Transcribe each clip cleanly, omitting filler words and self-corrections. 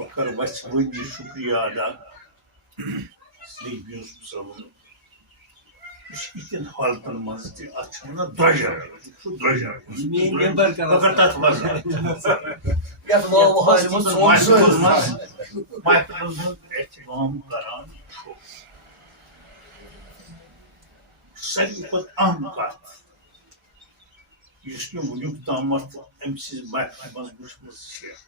بکر وس ودی شکریہ ادا سلیپی صٲبُن یہِ چھُ یِتھٮ۪ن حالتن منٛز تہِ اتھ چھِ ونان درٛۄجر سُہ درٛۄجر مگر تتھ وزن محفلن منٛز احتمام کران چھُ ساروی کھۄتہٕ اہم کتھ یُس مےٚ وُنیُک تامتھ أمۍ سٕنٛزِ محفلہِ منٛز وٕچھمٕژ چھےٚ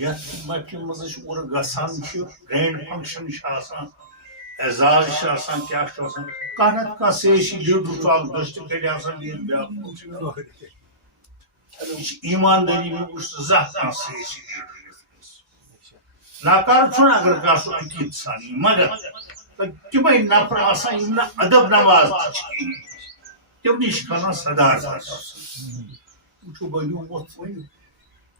یتھ محفلہِ منٛز أسۍ اورٕ گژھان چھِ گرینڈ فنکشن چھِ آسان اعزاز چھِ آسان کیٛاہ چھُ آسان کانٛہہ نتہٕ کانٛہہ سیٲسی لیٖڈر چھُ اکھ دٔستہِ کَرِ آسان بیٚیہِ بیٛاکھ یہِ چھِ ایٖماندٲری مےٚ وٕچھ نہٕ زانٛہہ کانٛہہ سیٲسی لیٖڈر یِتھ کٔنۍ ناکار چھُنہٕ اگر کانٛہہ سُہ عقیٖدٕ سان یی مگر تِمے نفر آسان یِم نہٕ ادب نواز تہِ چھِ کِہیٖنۍ تِمنٕے چھِ کھالان صدارت وٕچھو بنیومُت وۄنۍ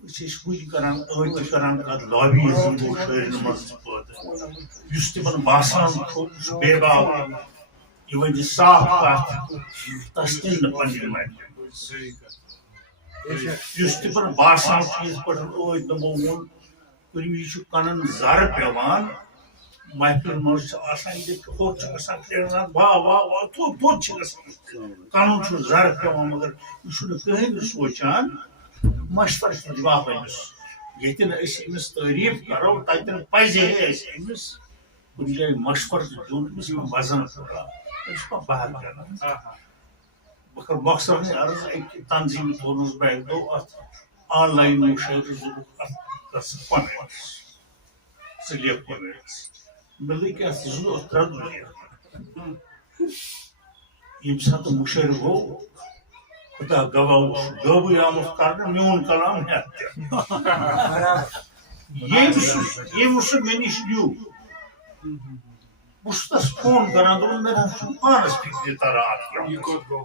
أسۍ ٲسۍ وٕنہِ کران أڑۍ چھِ کران کتھ لابیٖزم گوٚو شٲعرن منٛز تہِ پٲدٕ یُس تِمن باسان چھُ سُہ بے باو یہِ وۄنۍ صاف کتھ تس نِن نہٕ پننہِ محفلہِ یُس تِمن باسان چھُ یِتھ پٲٹھۍ ٲدۍ تِمو ووٚن کُنہِ وِزِ چھُ کَنن زر پیوان محفلن منٛز چھِ آسان ییٚتہِ ہوٚٹ چھُ گژھان پھیران واہ واہ واہ تھوٚد تھوٚد چھِ گژھان کَنُن چھُ زر پیوان مگر یہِ چھُنہٕ کٕہٕنۍ نہٕ سونٛچان مشور چھُ دِوان أمِس ییٚتٮ۪ن أسۍ أمِس تعریٖف کرو تتٮ۪ن پزِ ہے اَسہِ أمِس کُنہِ جایہِ مشور تہِ دیُن أمِس ما وزن پھٕٹران أمِس ما بہر کران بہٕ کرٕ مۄخصرنٕے عرض أکہِ تنظیٖم تھوٚونس بہٕ اکہِ دۄہ اتھ آن لاین مُشٲہرٕ ضروٗرت اتھ کر ژٕ کومنٹس ژٕ لیکھ کومنٹس مےٚ لٔگۍ اتھ 2-3 دۄہ ییٚمہِ ساتہٕ مُشٲہرٕ گوٚو خدا گواہ غٲبٕے آمُت کرنہٕ میون کلام ہٮ۪تھ تہِ ییٚمۍ سُہ مےٚ نِش نیوٗ بہٕ چھُس تس فون کران دوٚپُن مےٚ نہ حظ چھُنہٕ پانس فِکرِ تران اتھ کیٛاہ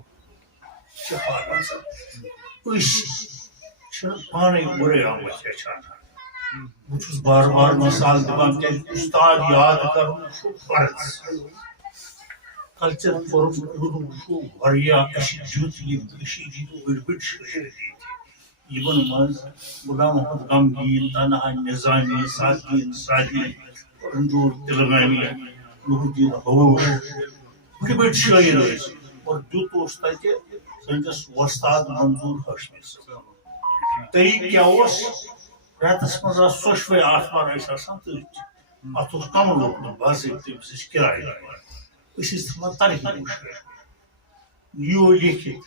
چھِ حال آسان أسۍ چھِنہٕ پانے اورے آمٕتۍ ہیٚچھان بہٕ چھُس بار بار مثال دِوان کیٛازِ اُستاد یاد کرُن چھُ فرض کلچر فورم چھُ واریاہ اَسہِ دیُت یہِ کٔشیٖرِ ہِنٛدۍ بٔڑۍ بٔڑۍ شٲعر یِمن منٛز غلام محمد غمگیٖن تنہا نظامی سادگیٖن سادی رنجور تلگامی نور الدین ہوش بٔڑۍ بٔڑۍ شٲعر ٲسۍ اور دیُت اوس تتہِ سٲنِس وۄستاد منظوٗر ہاشمی صٲبن طریٖقہٕ کیٛاہ اوس رٮ۪تس منٛز آسہٕ ژۄشوَے آتھوار ٲسۍ آسان تٔتھۍ اتھ اوس کمل اوٚنمُت باضٲبطہٕ تٔمِس ٲسۍ کِراے دِوان أسۍ ٲسۍ تھاوان ترقی مُشٲہرٕ یِیو لیکھِتھ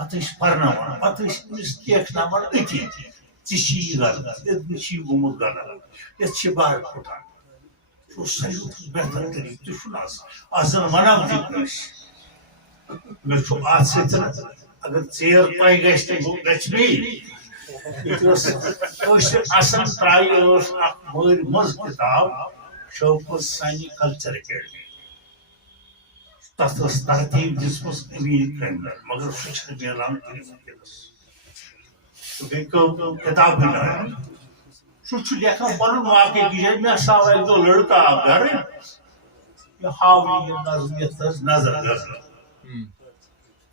اتھ ٲسۍ پرناوان پتہٕ ٲسۍ أمِس لیکھناوان أتی ژےٚ چھی یہِ غلط ییٚتہِ چھی گوٚمُت غلط یتھ چھِ بہر پھٕٹان سُہ اوس ساروی کھۄتہٕ بہتر طریٖقہٕ تہِ چھُنہٕ آز زن ونان تہِ کٲنٛسہِ مےٚ چھُ اتھ سۭتۍ اگر ژیر تۄہہِ گژھِ تہٕ بہٕ گژھِ بیٚیہِ ییٚتہِ ٲس کٲشِر اصل ترٛایہِ ٲس اکھ مٲرۍ منٛز کِتاب شوقس سانہِ کلچر اکیڈمی تتھ ٲس ترتیٖب دِژمٕژ أمیٖر کرٛمنل مگر سُہ چھنہٕ میلان کٔرِتھ وٕنکیٚنس سُہ گٔے کٲم کِتابٕے لاگان سُہ چھُ لیکھان پنُن واقعہٕ کہِ جایہِ مےٚ ہسا آو اکہِ دۄہ لڑکہٕ اکھ گرٕ یہِ ہاو یہِ نظم یتھ حظ نظر غزل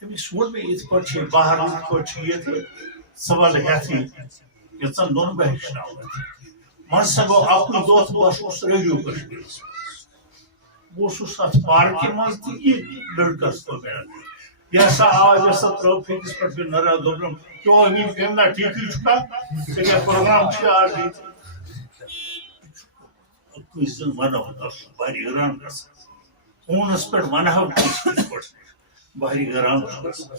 أمِس ووٚن مےٚ یِتھ پٲٹھۍ چھِ بہر یِتھ پٲٹھۍ چھِ ییٚتہِ ژٕ وَلہٕ ہٮ۪تھٕے ییٚژن دۄن بہٕ ہیٚچھناوتھ منٛزٕ سا گوٚو اکُے دۄہ تہٕ بہٕ اوسُس ریڈیو کشمیٖرس بہٕ اوسُس اتھ پارکہِ منٛز تہٕ یہِ لڑکس دوٚپ مےٚ یہِ ہسا آو یہِ ہسا ترٲو فیکِس پٮ۪ٹھ مےٚ نظر دوٚپنم کیٛاہ أمیٖر کرٛمنل ٹھیٖکٕے چھُکھا ژےٚ کیٛاہ پروگرام چھُے آز ییٚتہِ کٲنٛسہِ زن ونو تتھ چھُ واریاہ حٲران گژھان فونس پٮ۪ٹھ ونہو کٲنٛسہِ کِتھ پٲٹھۍ واریاہ حٲران چھُ گژھان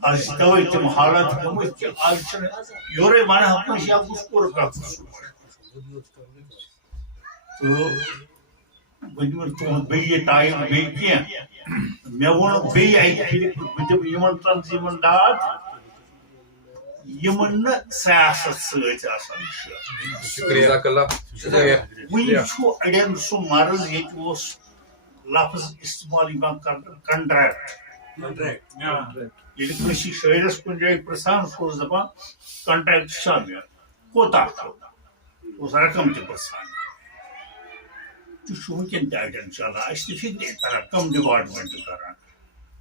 آز چھِ توے تِم حالات گٔمٕتۍ کہِ آز چھِنہٕ یورے ونہو کٲنٛسہِ یا کُس کوٚر کتھ تہٕ وۄنۍ تُہُنٛد بیٚیہِ یہِ ٹایم بیٚیہِ کینٛہہ مےٚ ووٚن بیٚیہِ اکہِ پھِرِ بہٕ دِمہٕ یِمن تنظیٖمن داد یِمن نہٕ سیاست سۭتۍ آسان وُنہِ چھُ اڑٮ۪ن سُہ مرض ییٚتہِ اوس لفظ استعمال یِوان کرنہٕ کنٹریکٹ ییٚلہِ کٲنٛسہِ شٲعرس کُنہِ جایہِ پرژھان سُہ اوس دپان کنٹریکٹ چھا مےٚ کوتاہ اوس رقم تہِ پرژھان تہِ چھُ وٕنکیٚن تہِ اڑٮ۪ن چلان اَسہِ تہِ فِکرے کران کم ڈپارٹمنٹ کران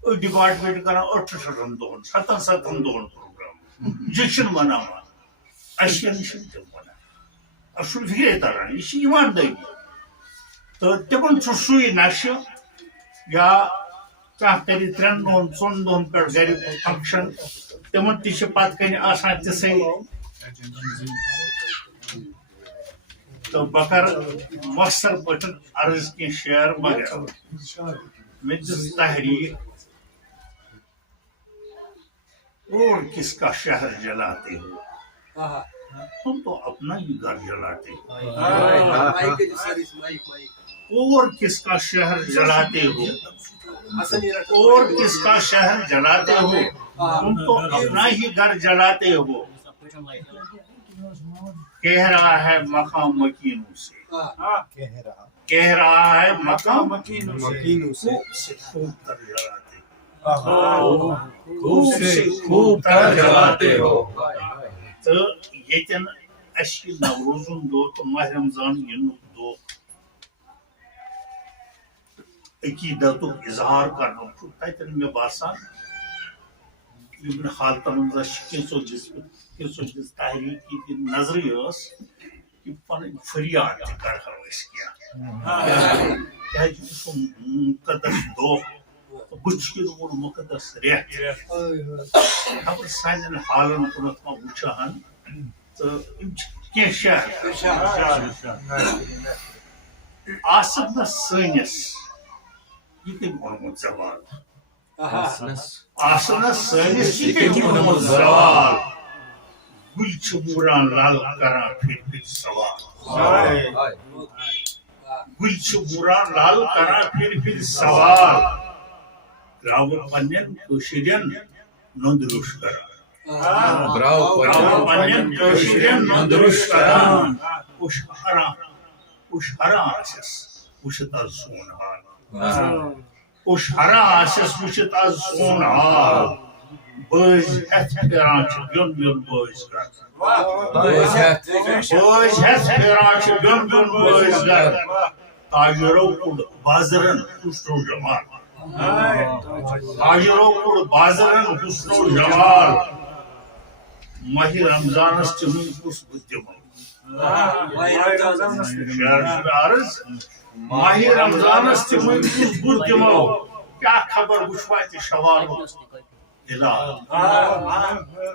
أڑۍ ڈپارٹمنٹ کران 68 دۄہن 77 دۄہن پروگرام یہِ چھِنہٕ مناوان اشین تم ونان اصل فکرے تران یہ ایمانداری تو تمن سوئی نشہ یا کر 3 دۄہن 4 دۄہن پہ گر فنکشن تمن تہ پتہ کن آسان تسے تو بہ کر مختصر پہ عرض کی شعر مگر میں دس تحریر اور کس کا شہر جلاتے ہو تم تو اپنا ہی گھر جلاتے ہو اور کس کا شہر جلاتے ہو اور کس کا شہر جلاتے ہو تم تو اپنا ہی گھر جلاتے ہو کہہ رہا ہے مقام مکینوں سے کہہ رہا ہے مقام مکینوں سے خوب تر جلاتے خوب تر جلاتے ہو تو یتن اش نوروزن دو تو ماہ رمضان ینک دو عقیدت اظہار کرنا تتن میں باسان یمن حالتن مز کینسو دس تحریک کی نظر کہ پن فریاد کرو کیا مقدس دہ بچ روڈ مقدس ریت خبر سان حالن کنت ما وچان تو کی شہر آسن نا سنس یہ کم اونمت زوال آسن سنس یہ کم اونمت زوال گل چبوران لال کران پھر سوال گل چبوران لال کران پھر سوال راو پنن کوشرین نندروش کران راو پنن کوشرین نندروش کران اوش ہرا آسس وشت از سون حال اوش ہرا آسس وشت از سون حال بٲژ ہیٚتھ پھیران چھِ بیوٚن بیوٚن بٲژ گر بٲژ ہیٚتھ پھیران چھِ بیوٚن بیوٚن بٲژ گر تاجرو کوٚڑ بازرن حسنو جمال تاجرو کوٚڑ بازرن حسنو جمال ماہ رمضانس تہِ وٕنۍ کُس بہٕ دِمو شعر چھُ عرض ماہ رمضانس تہِ وٕنۍ کُس بہٕ دِمو کیٛاہ خبر وٕچھوا تہِ شوالُک ہلال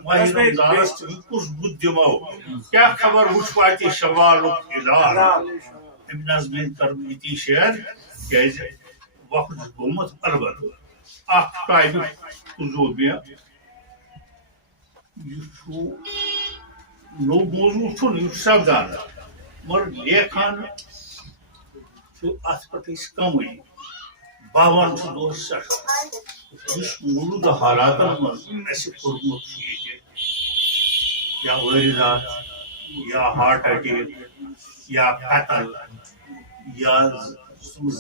ماہ رمضانس تہِ وٕنۍ کُس بہٕ دِمو کیٛاہ خبر وٕچھوا تہِ شوالُک ہلال امہِ نظمہِ کر بہٕ ییٚتی شعر کیٛازِ وقت چھُ گوٚمُت البتہ اکھ ٹاپک سوٗزو مےٚ یہ نو موضوع چھُنہٕ یہِ چھُ سپدان مگر لیکھان چھُ اتھ پٮ۪ٹھ أسۍ کمٕے باوان چھُ دۄہ سٮ۪ٹھاہ یُس موٗجوٗدٕ حالاتن منٛز اَسہِ کوٚرمُت چھُ ییٚتہِ یا وٲرِدات یا ہارٹ اٹیک یا قتل یا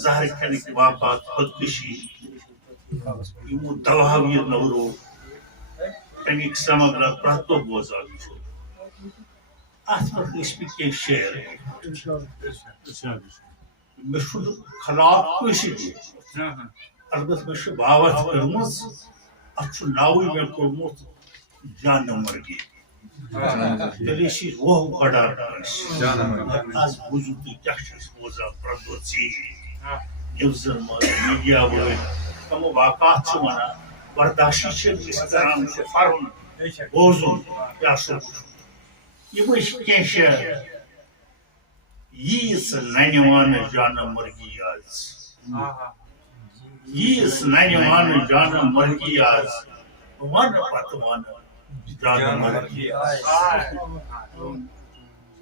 زہر کھٮ۪نٕکۍ واقعات خودکشی یِمو دواہو یہِ نوروز تمیُک سمگرا پرٛٮ۪تھ دۄہ بوزان چھُ اتھ پٮ۪ٹھ ٲسۍ مےٚ کینٛہہ شعر مےٚ چھُنہٕ خلاف کٲنٛسہِ تہِ البتہ مےٚ چھِ باوتھ کٔرمٕژ اتھ چھُ ناوٕے مےٚ کوٚرمُت جانہٕ مرگی تیٚلہِ ٲسۍ أسۍ ووہ کڑان کٲنٛسہِ آز بوٗزِو تُہۍ کیٛاہ چھِ أسۍ بوزان پرٛٮ۪تھ دۄہ ژیٖرۍ نِوزن منٛز میٖڈیا وٲلۍ تِمو واقعات چھِ ونان برداشی چھِنہٕ أسۍ کران سُہ پرُن بوزُن یا سُہ وٕچھُن یِمے چھِ کینٛہہ شعر ییٖژ ننہِ وانہٕ جانہٕ مرگی آز ییٖژ ننہِ وانہٕ جانہٕ مرگی آز ونہٕ پتہٕ ونہٕ جانہٕ مرگی آز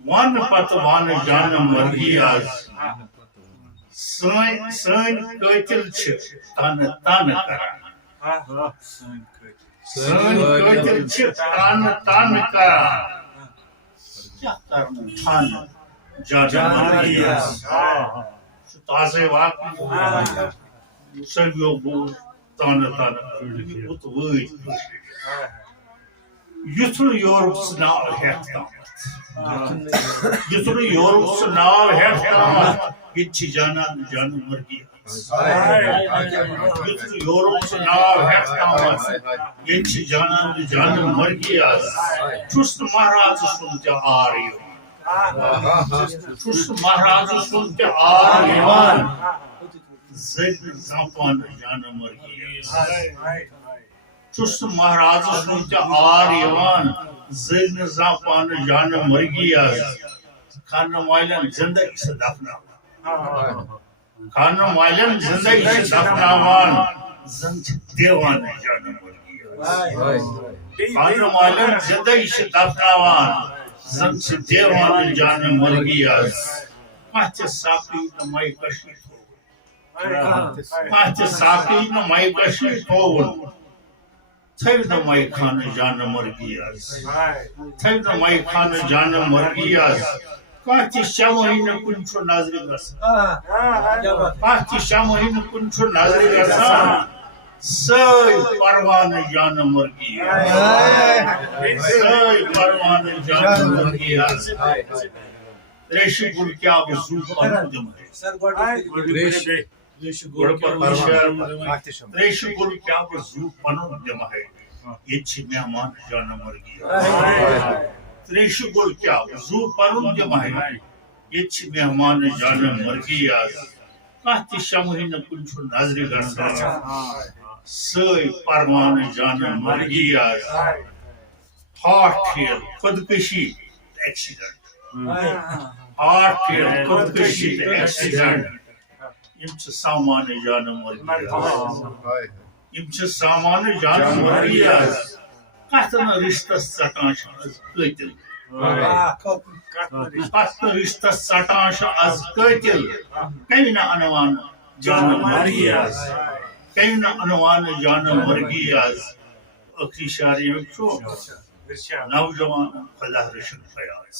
ونہٕ پتہٕ ونہٕ جانہٕ مرگی آز سٲنۍ قٲتِل چھِ تنہٕ تنہٕ کران سٲنۍ قٲتِل چھِ تنہٕ تنہٕ کران کیٛاہ کرُن تھانہٕ جانہٕ مرگی آز چھُ تازے واقعہٕ سٲلِمو بوٗز تنہٕ تنہٕ بُتھ وٲتۍ کٲشِرۍ یُتھ نہٕ یورُک سُہ ناو ہٮ۪تھ تامتھ یُتھ نہٕ یورُک سُہ ناو ہٮ۪تھ تامتھ ییٚتہِ چھِ جانان جانہٕ مرگی یورپ سے ناو ہیٚتھ چھِ جانان جان مرگی آز چھُس نہٕ مہراز سُنٛد تہِ آر یِوان چھُس نہٕ مہراز سُنٛد تہِ آر یِوان زٔدۍ نہٕ زانٛہہ پانہٕ جان مرگی آز چھُس نہٕ مہراز سُنٛد تہِ آر یِوان زٔدۍ نہٕ زانٛہہ پانہٕ جان مرگی آز کھانہٕ والٮ۪ن زندگی چھِ دفناوان کھانہٕ والٮ۪ن زندگی چھِ دفناوان زن چھِ دیوانہٕ جان مرگی آز کھانہٕ والٮ۪ن زندگی چھِ دفناوان زن چھِ دیوانہٕ جان مرگی آز کانٛہہ تہِ ساقی نہٕ مے کشی تھوٚوُن کانٛہہ تہِ ساقی نہٕ مے کشی تھوٚوُن تھٲوِ نہٕ مے خانہٕ جان مرگی آز تھٲوِ نہٕ مے خانہٕ جان مرگی آز کانٛہہ تہِ شمٲہی نہٕ کُنہِ چھُ نظرِ گژھان کانٛہہ تہِ شمٲہی نہٕ کُنہِ چھُ نظرِ گژھان سٲے پروانہٕ جان مرگی آز سٲے پروانہٕ جان مرگی آز ریشہِ گُل کیٛاہ بہٕ زُو پنُن دِمہٕ ریشہِ گُل کیٛاہ بہٕ زُو پنُن دِمہٕ ییٚتہِ چھِ مہمان جان مرگی آز ریشہِ گُل کیٛاہ بہٕ زُو پنُن دِمہٕ ییٚتہِ چھِ مہمان جان مرگی آز کانٛہہ تہِ شمٲہی نہٕ کُنہِ چھُ نظرِ گژھان سٲے پروانہٕ جان مرگی آز ہاٹ ٹھیل خودکشی تہٕ ایکسیڈنٹ ہاٹ ٹھیل خودکشی تہٕ ایکسیڈنٹ یم چھِ سامانہٕ جان مرگی آز یم چھِ سامانہٕ جان مرگی آز کتھ نہٕ رشتس ژٹان چھِ آز قٲتِل کتھ نہٕ رشتس ژٹان چھِ آز قٲتِل کمہِ نہٕ انوان جان مرگی آز کمہِ نہٕ انوان جان مرگی آز ٲخری شعر ییٚمیُک چھُ نوجوانن خدا رٔچھِن فیاض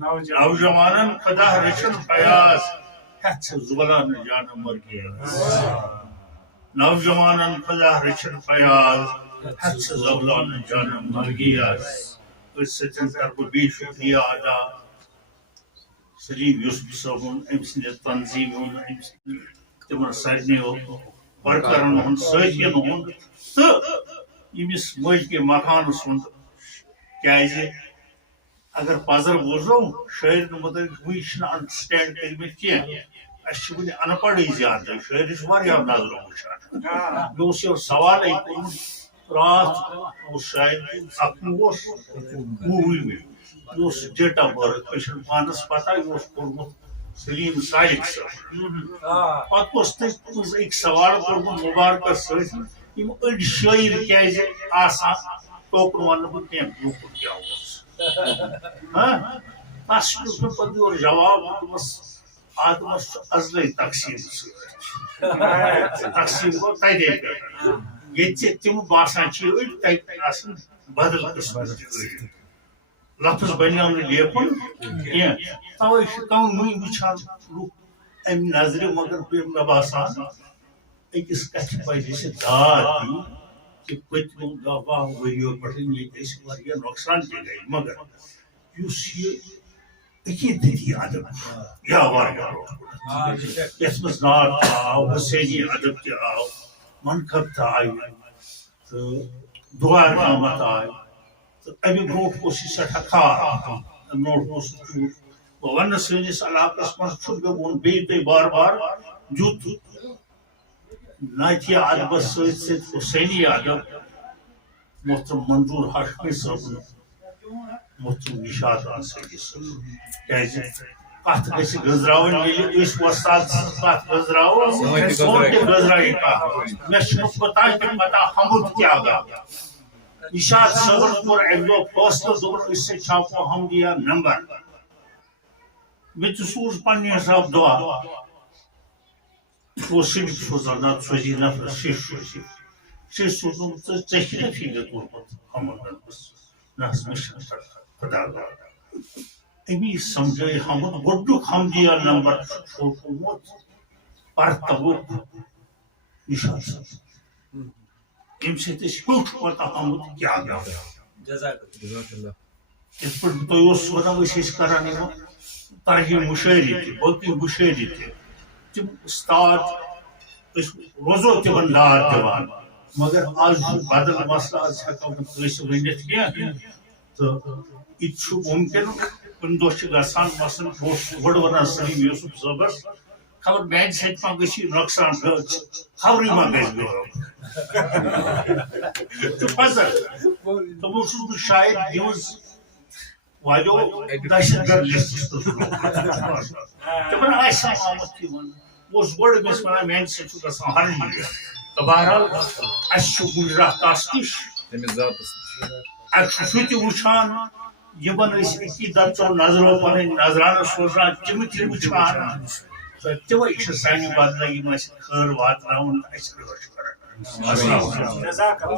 نوجوانن خدا رٔچھِن فیاض ہیٚتھ چھِ زولان جان مرگی آز نوجوانن خدا رٔچھِن فیاض ہیٚتھ چھِ زولان جان مرگی آز أتھۍ سۭتۍ کر بہٕ بیٚیہِ شُکریہ ادا سلیٖم یوسف صٲبُن أمۍ سٕنٛدِ تنظیٖم ہُنٛد أمۍ سٕنٛدِ تِمن سارنٕیو ورکرن ہُنٛد سٲتھین ہُنٛد تہٕ ییٚمِس مٲلکہِ مکانس ہُنٛد کیٛازِ اگر پزر بوزو شٲعرن متعلق وُنہِ چھِنہٕ انڈرسٹینڈ کٔرمٕتۍ کینٛہہ اسہِ چھِ وُنہِ ان پڑھٕے زیادٕ شٲعرِ چھِ واریاہ نظرو وٕچھان مےٚ اوس یورٕ سوالے کوٚرمُت راتھ اوس شاید 19/وُہِمہِ یہِ اوس ڈیٹ آف بٔرٕتھ مےٚ چھنہٕ پانس پتہ یہِ اوس کوٚرمُت سلیٖم صالِق صٲب پتہٕ اوس تٔتھۍ منٛز أکۍ سوال کوٚرمُت مُبارکس سۭتۍ یِم أڑۍ شٲعر کیٛازِ آسان ٹوکُن ونہٕ بہٕ کینٛہہ برونٛہہ کُن کیٛاہ اوس تس دیُت مےٚ پتہٕ یورٕ جواب دوٚپمس آدمس چھُ ازلے تقسیٖم سۭتۍ تقسیٖم گوٚو تتے پٮ۪ٹھ ییٚتہِ تِم باسان چھِ أڑۍ تتہِ آسان بدل قٕسمٕکۍ أڑۍ لفظ بنیو نہٕ لیکھُن کینٛہہ توے چھِ وُنہِ وٕچھان لُکھ امہِ نظرِ مگر مےٚ باسان أکِس کتھِ پزِ اَسہِ داد دیُن کہِ پٔتمیو 10-12 ؤرِیو پٮ۪ٹھ ییٚتہِ أسۍ واریاہ نۄقصان تہِ گٔے مگر یُس یہِ عقیٖدتی ادب یا واریاہ یتھ منٛز نعت تہِ آو حسینی ادب تہِ آو منقب تہِ آیہِ تہٕ دُعا رحمت آیہِ تہٕ امہِ برونٛٹھ اوس یہِ سٮ۪ٹھاہ خاص امہِ برونٛٹھ اوس تیوٗت بہٕ ونہٕ سٲنِس علاقس منٛز چھُ مےٚ ووٚن بیٚیہِ تۄہہِ بار بار دیُت نعتیہ ادبس سۭتۍ سۭتۍ حسینی ادب محترم منظور ہاشمی صٲبُن محترم نشاط انصاری صٲب کیٛازِ کتھ گژھِ گٔنٛزراوٕنۍ ییٚلہِ أسۍ وۄستاد سٕنٛز کتھ گٔنٛزراوو سون تہِ گٔنٛزرایہِ کتھ مےٚ چھُنہٕ پتہ تہِ پتہ حمد کیٛاہ گوٚو نشاط صٲبن کوٚر اکہِ دۄہ فٲصلہٕ دوٚپُن أسۍ چھاپو حمدیہ نمبر مےٚ تہِ سوٗز پننہِ حساب دعا اوس صرف سوزان نتہٕ سوزی نفرس شیٚش سوزی شیٚش سوزُن ژےٚ چھُنہٕ یہِ کوٚرمُت حمد نہ حظ مےٚ چھُنہٕ خدا داد امی سمجھٲے حمد گۄڈنیُک حمدیہ نمبر چھُ چھوپمُت پرتبُک نشاط صٲب ییٚمہِ سۭتۍ أسۍ ہیوٚچھ پتہ حمد کیٛاہ گوٚو یِتھ پٲٹھۍ تۄہہِ اوس ونان أسۍ ٲسۍ کران یِمن ترہیٖم مُشٲعری تہِ باقٕے مُشٲعری تہِ تم استاد روزو تمن دار دِوان مگر آز بدل مسئلہ آز ہیکو نہٕ کٲنٛسہِ ؤنِتھ کینٛہہ تہٕ یہِ چھُ ممکن کُنہِ دۄہ چھُ گژھان مثلاً بہٕ اوسُس گۄڈٕ وَنان سلیٖم یوٗسف صٲبس خبر میانہِ سۭتۍ ما گژھِ یہِ نۄقصان خبرٕے ما گژھِ غٲب تہٕ پَزر تِمو چھُس بہٕ شاید نِوٕز والیو دہشت گرد لسٹس تمن آسہِ آمُت یہِ وننہٕ بہٕ اوسُس گۄڈٕ أمِس وَنان میانہِ سۭتۍ چھُ گژھان ہرٕے تہٕ بہرحال اَسہِ چھُ گُجرات تَس نِش اَسہِ چھُ سُہ تہِ وٕچھان یِمن أسۍ عقیٖدت ژو نظرو پنٕنۍ نظرانہٕ سوزان تِم تہِ وٕچھان تہٕ تِمے چھِ سانہِ بدلہٕ یِم اَسہِ خٲر واتناوان تہٕ اَسہِ رٲچھ کران السلام علیکم